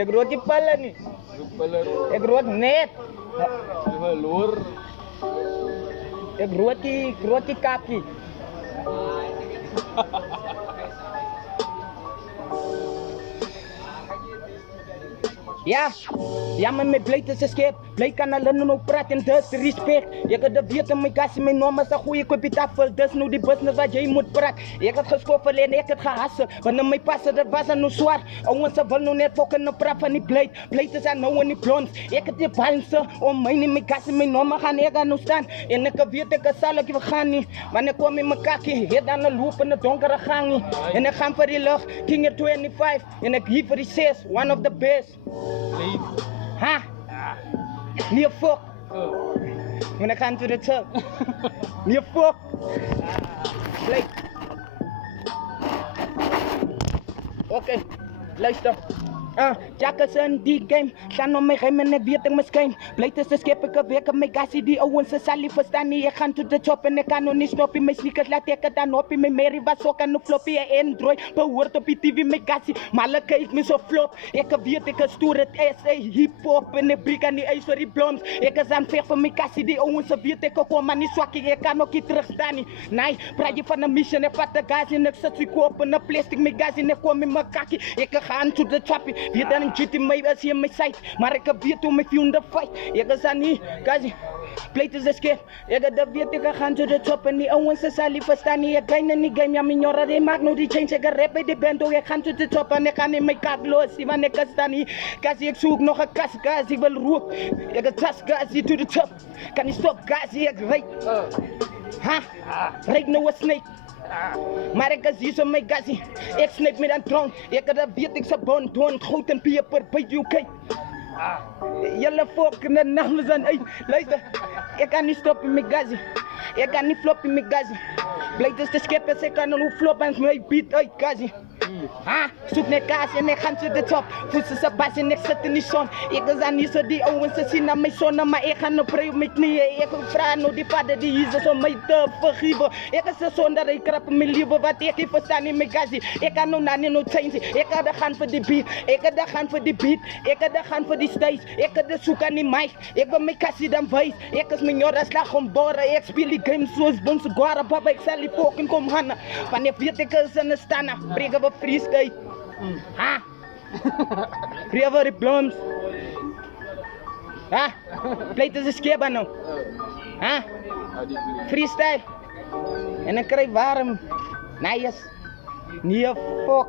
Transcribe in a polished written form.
Ek roti pala ni. Ek roti net. Lur. Ek roti kaki. Ja, maar my bly te skep. Bly kan hulle nou praat en dis respect. Ek het weet my kassie my naam is 'n goeie koppietafel. Dis nou die business wat jy moet praat. Ek het geskoffel en ek het gehassel. Wanneer my passe dit was nou swaar. Ouens se wil nou net fokken op praat van die bly. Bly is aan nou in die blond. Ek het die balse om my nie my kassie my naam gaan ek aan nou staan. En ek weet ek sal ek gaan nie. Wanneer kom my kakkie het dan 'n loop in 'n donkere gang. En ek gaan vir die lug King at 25 en ek hier vir die 6 one of the best. Ha? Nie fuck. When I come to the top. Nie fuck. Play. Okay. Luister. Jackers in die game. Staan om my geheim en ek weet ek miskien. Bly te skep ek week my gassie die ouens se sal nie verstaan nie. Ek gaan to the top en ek kan nog nie stop in my sneakers laat ek dit dan op in my Mary was ook aan 'n floppy Android. Behoort op die TV my gassie. Maar hulle kyk my so flop. Ek weet ek is stoer dit SA hip hop en ek breek aan die ys vir die blonds. Ek is aan veg vir my gassie die ouens se weet ek kom maar nie swak ek kan ook nie terug staan nie. Nee, praat jy van 'n mission ek vat 'n gas en ek sit sy koop in 'n plastic my gassie en ek kom in my kakkie. Ek gaan to the top. Weet dan en jit in my as hier my side, maar ek weet hoe my vriende fight. Ek is aan nie, gassie. Plate is skep. Ek het weet ek gaan to the top en die ouens se sal nie verstaan nie. Ek gain in die game ja minora they maak nou die change ek rap by die band ek gaan to the top en ek kan nie my kak los. Want ek staan nie. Gassie ek soek nog 'n kas, gassie wil rook. Ek het tas gassie to the top. Kan nie stop gassie ek ry. Ha? Ry nou 'n snake. Maar ek is hier so my gassie. Ek snap met 'n tron. Ek het weet ek se bond doen goud en peper by UK. Julle fucking naam is aan uit. Luister. Ek kan nie stop in my gassie. Ek kan nie flop in my gassie. Bly dit te skep as ek kan nou flop en my beat uit gassie. Ha, soek net gas en ek gaan to the top. Voetse se bas en ek sit in die son. Ek is aan nie so die ouens se sien na my son, maar ek gaan nou pray met nie. Ek vra nou die Vader die Jesus om my te vergewe. Ek is 'n sondaar, ek krap my lewe wat ek nie verstaan nie my gassie. Ek kan nou nou change. Ek het gaan vir die beat. Ek het gaan vir die beat. Ek het gaan vir die stage. Ek het soek aan die mic. Ek wil my kassie dan wys. Ek is my jora slag om bore. Ek speel die game soos Bonse Guara Baba. Ek sal die fucking kom hanna. Want ek weet ek is in 'n stanna. Breek op freestyle. Ha? Crever die blooms. Ha? Plate is skep nou. Ha? Freestyle. En ek kry warm. Nice. Nee fuck.